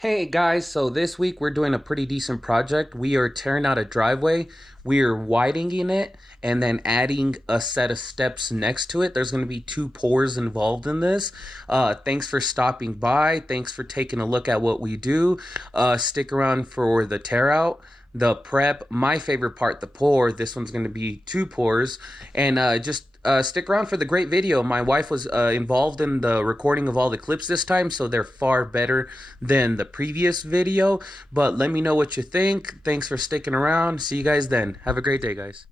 Hey guys, so this week we're doing a pretty decent project. We are tearing out a driveway, we are widening it, and then adding a set of steps next to it. There's going to be two pours involved in this. Thanks for stopping by. Thanks for taking a look at what we do. Stick around for the tear out, the prep, my favorite part, the pour. This one's going to be two pours, and just stick around for the great video. My wife was involved in the recording of all the clips this time, so they're far better than the previous video. But let me know what you think. Thanks for sticking around. See you guys then. Have a great day, guys.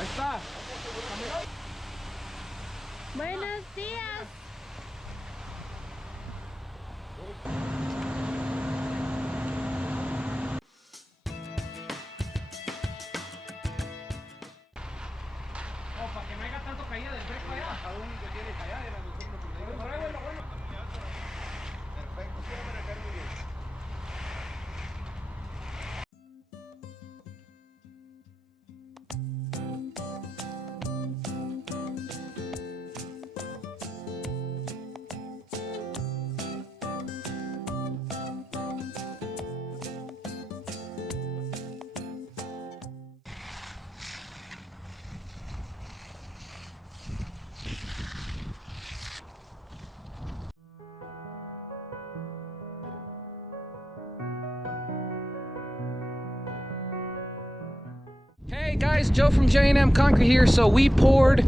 Ahí está. Buenos días. Oh, para que no haya tanto caída del break allá. Aún que tiene caída de la bueno. Perfecto, sí, van a caer muy bien. Hey guys, Joe from J&M Concrete here. So we poured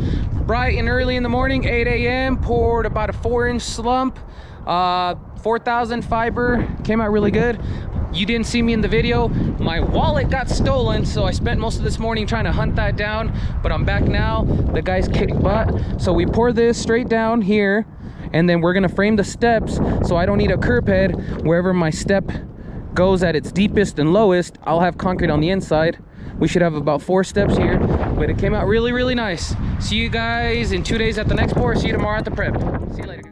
bright and early in the morning, 8 a.m. Poured about a 4-inch slump, 4,000 fiber, came out really good. You didn't see me in the video. My wallet got stolen, so I spent most of this morning trying to hunt that down, but I'm back now. The guy's kicking butt. So we pour this straight down here, And then we're gonna frame the steps so I don't need a curb head. Wherever my step goes at its deepest and lowest, I'll have concrete on the inside. We should have about 4 steps here, but it came out really, really nice. See you guys in 2 days at the next pour. See you tomorrow at the prep. See you later.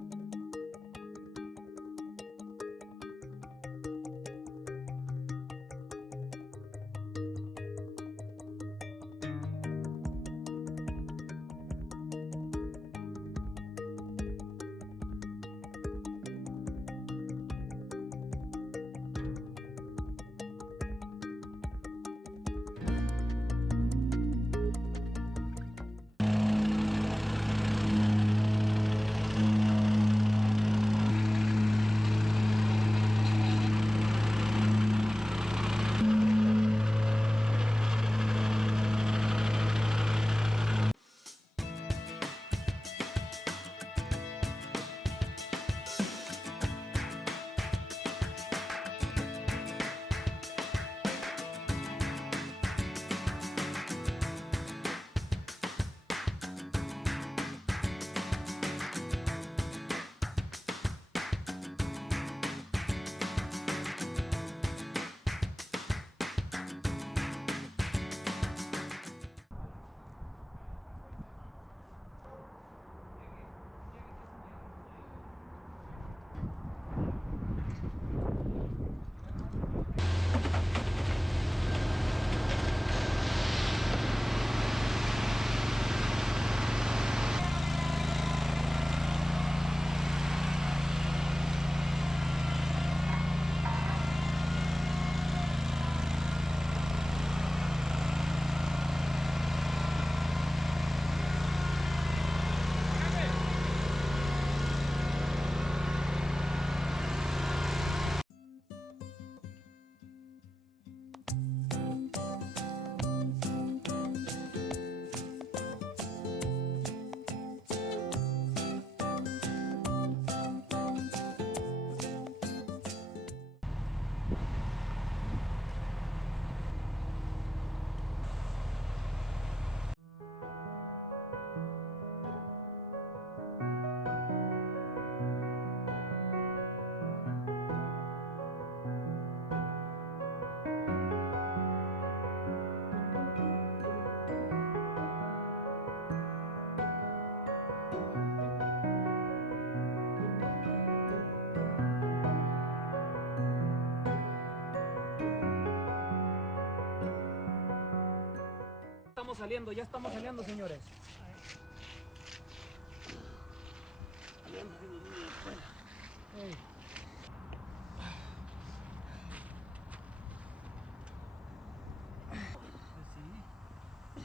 Ya estamos saliendo, señores.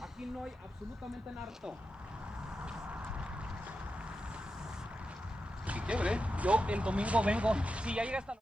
Aquí no hay absolutamente nada. ¿Y qué, bre? Yo el domingo vengo. Si ya llega hasta...